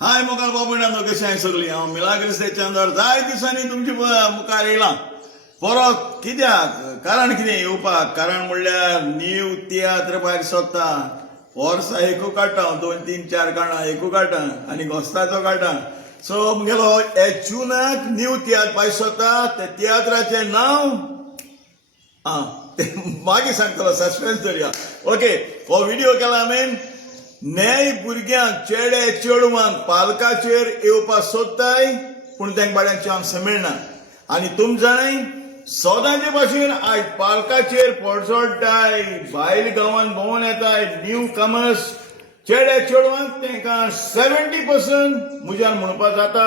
हाय मोगाल बाबूंनो कशी आहे सगळी हांव मिलाग्रेस चंदर जाय दिसांनी तुमचे मुखार येयलां परत कित्याक कारण कितें येवपाक कारण म्हणल्यार नीव तियात्र भायर सोदता वर्सां एकू काडटा 2, 3, 4 काणां एकू काडटा आनी घोस्ताचो काडटा सो मुगेलो हे जूनाक नीव तियात्र भायर सोदता ते तियात्राचें नांव मागीर सांगतलो सस्पेन्स दवरया ओके हो व्हिडिओ केला हांवें न्याय भुरग्यांक चेडे चेडवांक पालकाचेर येवपाक सोदताय पूण तांकां बाळ्यांक चान्स मेळना आनी तुम जाणाय सदांचे भाशेन आयज पालकाचेर पडसोडटाय भायल गांवांत भोंवून येताय न्यू कमर्स चेडे चेडवांक तांकां 70% मुज्यान म्हणपाक जाता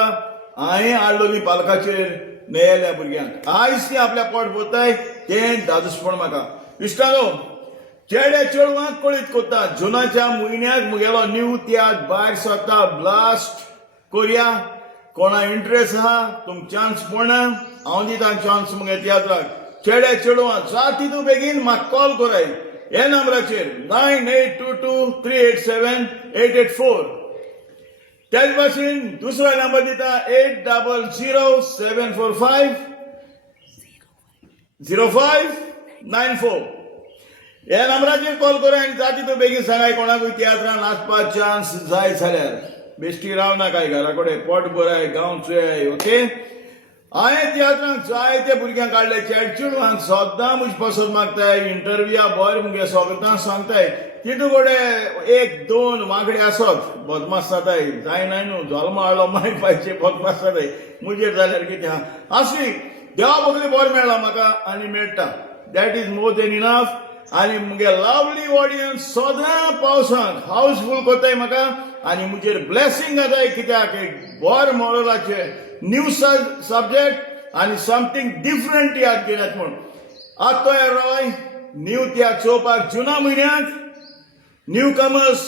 हांवें हाडलोली पालकाचेर न्यायल्या भुरग्यांक आयज ती आपल्या पोट भरताय तें दादूसपण म्हाका इश्टालो चेडे चेडवांक कळीत कोत्ता जुनाच्या म्हयन्याक मुगेलो न्यू तियात्र भायर सोदता ब्लास्ट कोरया कोणा इंट्रस्ट आहा तुमकां चान्स पडना हांव दिता चान्स मुगे तियात्राक चेडे चेडवां जाती तूं बेगीन म्हाका कॉल कोराय हे नंबराचेर 9822387884 त्याच भाशेन दुसरो नंबर दिता 8007450594 ह्या नंबराचेर कॉल करा आनी जाती तूं बेगीन सांगाय कोणाकूय तियात्रान नाचपाक चान्स जाय जाल्यार बेश्टी रावना काय घरा कडेन पोट भराय गांव चुयाय ओके हांवें तियात्रांक जायते भुरग्यांक काडले चेड चेडवांक सद्दां म्हजे पासत मागताय इंटरव्यूया बरें मुगे सगळ्यांक सांगताय तितू कडेन 1-2 वांगडे आसत बदमाश जाताय जायनाय न्हू जल्मा हाडलो मागीर पाहिजे बदमाश जाताय मुजेर जाल्यार कितें आहा आसली देवा बगली बरें मेळ्ळा म्हाका आनी मेळटा that is more than enough आनी मुगे लवली ऑडियन्स सदां पावसांत हाऊसफुल कोताय म्हाका आनी मुजेर ब्लेसिंग जाताय कित्याक एक बरें मॉरलाचे न्यू सब्जेक्ट आनी समथींग डिफरंट याद केल्यात म्हूण आतां तयार रावाय न्यू तियात्र चोवपाक जुना म्हयन्यांत न्यू कमर्स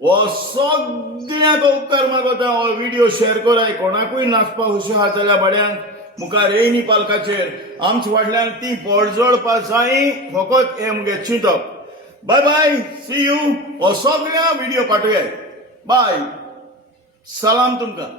हो सगळ्यांक उपकार मागता हो व्हिडिओ शेअर कराय कोणाकूय नाचपाक हुशार आहा जाल्यार बाड्यांक मुखार येयनी पालकाचेर आमच्या फाटल्यान ती पडजोडपा जाय फकत हे मुगे चिंतप बाय बाय सी यू हो सगळ्या व्हिडिओ पाठयाय बाय सलाम तुमकां